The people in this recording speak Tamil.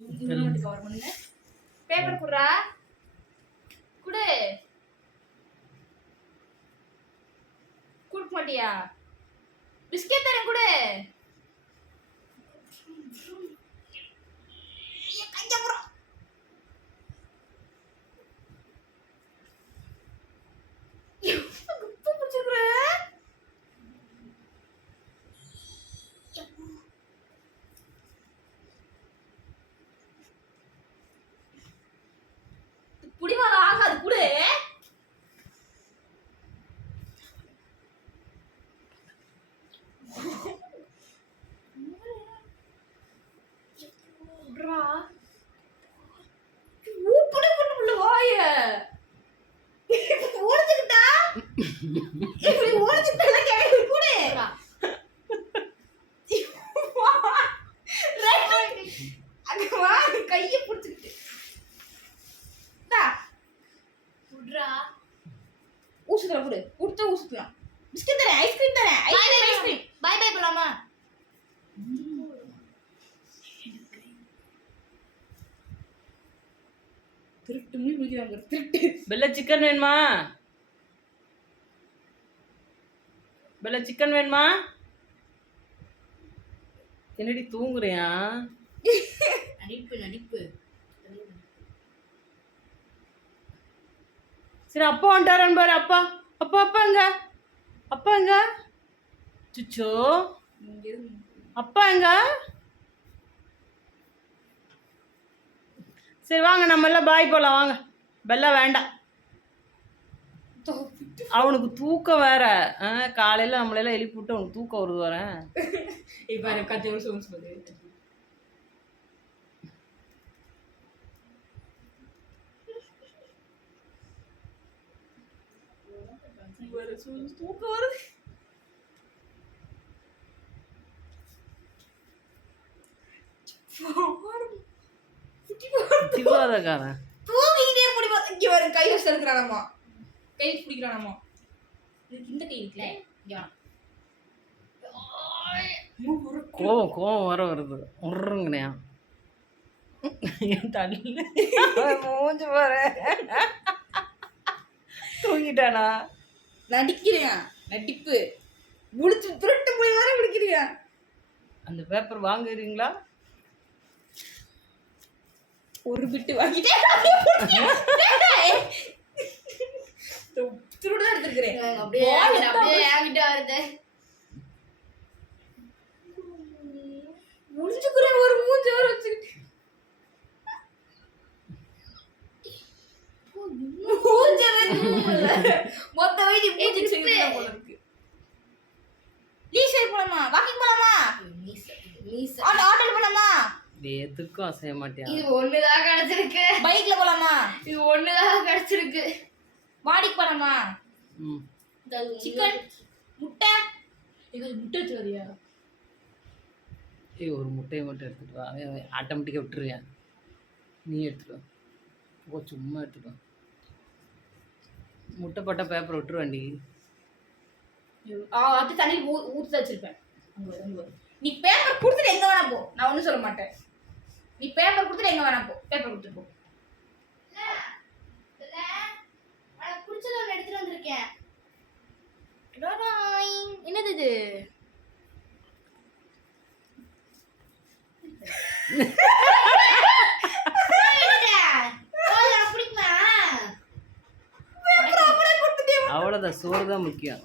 கவர் பண்ணுங்க. பேப்பர் குடுறா. குடு. குடுக்க மாட்டியா? பிஸ்கெட் தரேன் குடு. புடிவாத ஆகாது குடு. குடுறா. ஊப்புடு பண்ணு வாய. ஓடுதுடா. இப்படி ஓடுதுடா கேக்குது குடு. அங்க வா கைய புடிச்சிட்டு. டா. குடுறா. ஊசுடா குடு. உடுத்த ஊசுடலாம். பிஸ்கட் தரேன், ஐஸ்கிரீம் தரேன். ஐஸ்கிரீம். பை பை போலாமா? திருட்டு முடி குடிக்கிறாங்க. திருட்டு. பெல்ல சிக்கன் வேணுமா? பெல்ல சிக்கன் வேணுமா? என்னடி தூங்குறியா? நடிப்பு. சரி அப்பா வந்துட்டாரான்னு பாரு. அப்பா எங்க? அப்பா எங்க? சுச்சோ அப்பா எங்க? சரி வாங்க நம்ம எல்லாம் பாய் போலாம் வாங்க. பெல்லா வேண்டாம், அவனுக்கு தூக்கம் வேற. காலையில நம்மளெல்லாம் எழுப்பி விட்டு அவனுக்கு தூக்கம் வருது வரேன். இப்ப எனக்கு கத்தி ஒரு சோன்ஸ் போகுது. தூக்கம் வருது. திவாதக்காரன் தூங்கிட்டே முடிவா. இங்க வர கை வச்சு இருக்கிறானம்மா. கை பிடிக்கிறானம்மா. இதுக்கு இந்த கை இருக்குல்ல. இங்க வா. கோவம் வர வருது. உருங்கனையா தள்ளு மூஞ்சு பாரு. தூங்கிட்டானா? நடிக்கிறியா? நடிப்பு. முடிச்சு திருட்டு போய் வர பிடிக்கிறியா? அந்த பேப்பர் வாங்குறீங்களா? ஒரு பிட்டு வாங்கிட்டே திருடுதான் எடுத்துக்கிறேன். அப்படியே வாங்கிட்டு வருது. முடிச்சுக்கிறேன் ஒரு மூஞ்சி வர வச்சுக்கிட்டு. மொத்த வைத்தி மூஞ்சி செய்யலாம் போல இருக்கு. லீசை போலாமா? வாக்கிங் போலாமா? ஆட்டோல போலாமா? எதுக்கும் அசைய மாட்டியா? இது ஒண்ணுதான் கிடைச்சிருக்கு. பைக்ல போலாமா? இது ஒண்ணுதான் கிடைச்சிருக்கு. வாடிக்கு போலாமா? சிக்கன் முட்டை. இது முட்டை எடுத்துறியா? ஒரு முட்டையை மட்டும் எடுத்துட்டு வா. ஆட்டோமேட்டிக்காக விட்டுருவியா? நீ எடுத்துட்டு வா. சும்மா எடுத்துட்டு வா. முட்டை போட்ட பேப்பர் விட்டுருவேன்டி. அது தண்ணி ஊற்றி வச்சிருப்பேன். நீ பேப்பர் கொடுத்துட்டு எங்க வேணா போ. நான் ஒன்றும் சொல்ல மாட்டேன். நீ பேப்பர் கொடுத்துட்டு எங்க வேணா போ. பேப்பர் கொடுத்துட்டு போ. குடிச்சத ஒன்று எடுத்துட்டு வந்திருக்கேன். என்னது இது? அவ்வளோதான், சோறு தான் முக்கியம்.